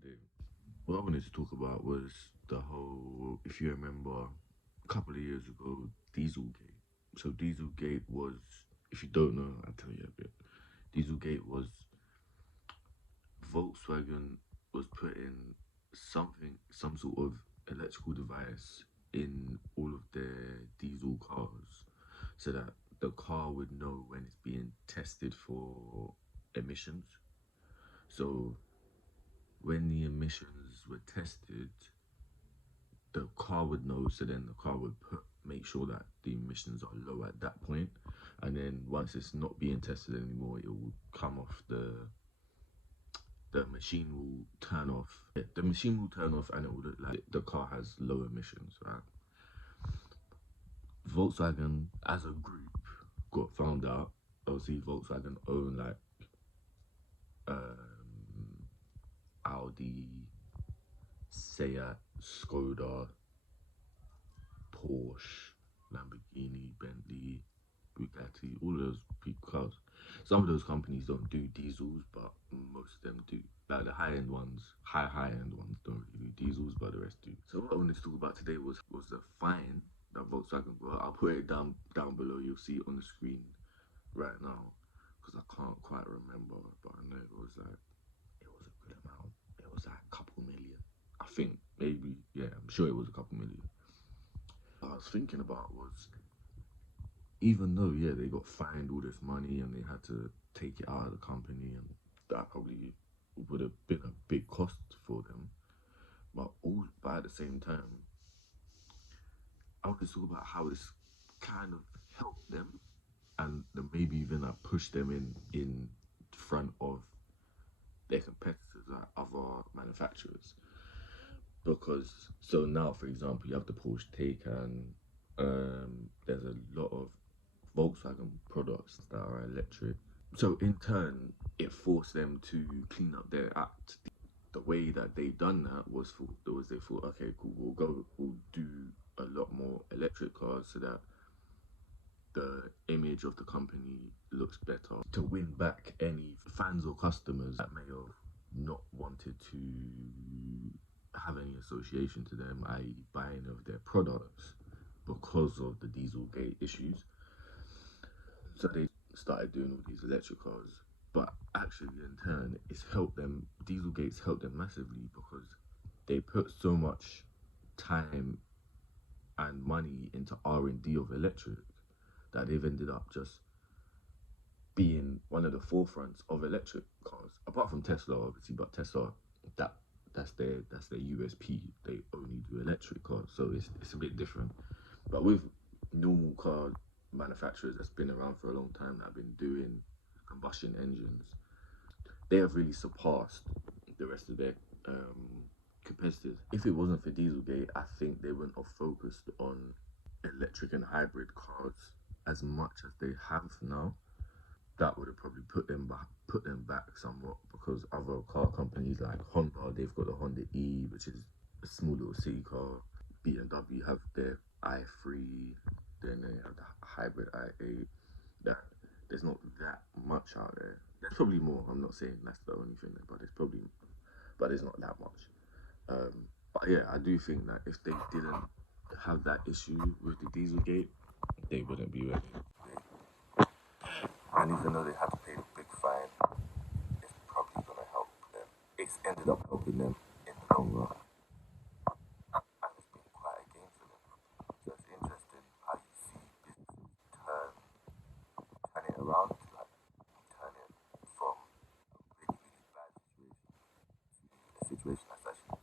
today. What I wanted to talk about was the whole, if you remember, a couple of years ago, Dieselgate. So Dieselgate was, if you don't know, I'll tell you a bit. Dieselgate was Volkswagen was putting some sort of electrical device in all of their diesel cars so that the car would know when it's being tested for emissions. So when the emissions were tested, the car would know, so then the car would make sure that the emissions are low at that point, and then once it's not being tested anymore, it will come off the machine will turn off. Yeah, the machine will turn off and it will look like the car has low emissions, right? Volkswagen as a group got found out. Obviously, Volkswagen own like Audi, Seat, Skoda, Porsche, Lamborghini, Bentley, Bugatti, all of those big cars. Some of those companies don't do diesels, but most of them do. Like the high-end ones, high-end ones don't really do diesels, but the rest do. So what I wanted to talk about today was the fine that Volkswagen got. I'll put it down below. You'll see it on the screen right now because I can't quite remember, but I know it was a good amount. It was like a couple million. I think maybe, yeah, I'm sure it was a couple million. What I was thinking about was, even though, yeah, they got fined all this money and they had to take it out of the company, and that probably would have been a big cost for them, but at the same time, I want to talk about how it's kind of helped them and maybe even pushed them in front of their competitors, like other manufacturers. Because so now, for example, you have the Porsche Taycan. There's a lot of Volkswagen products that are electric. So in turn, it forced them to clean up their act. The way that they done that was they thought, okay, cool, we'll do a lot more electric cars so that the image of the company looks better, to win back any fans or customers that may have not wanted to have any association to them, i.e. buying of their products because of the Dieselgate issues. So they started doing all these electric cars. But actually in turn, it's helped them, Dieselgate's helped them massively because they put so much time and money into R&D of electric that they've ended up just being one of the forefronts of electric cars. Apart from Tesla, obviously, but Tesla, that's their USP. They only do electric cars, so it's a bit different. But with normal car manufacturers that's been around for a long time, that have been doing combustion engines, they have really surpassed the rest of their competitors. If it wasn't for Dieselgate, I think they wouldn't have focused on electric and hybrid cars as much as they have now. That would have probably put them back somewhat, because other car companies like Honda, they've got the Honda E, which is a small little city car. BMW have their i3, then they have the hybrid i8. That there's not that much out there. There's probably more. I'm not saying that's the only thing, but there's not that much. But yeah, I do think that if they didn't have that issue with the Dieselgate, they wouldn't be ready. And even though they had to pay the big fine, it's probably going to help them. It's ended up helping them in the long run. And it's been quite a gain for them. So it's interesting how you see businesses turn it around, to like turn it from a really, really bad situation to a situation that's actually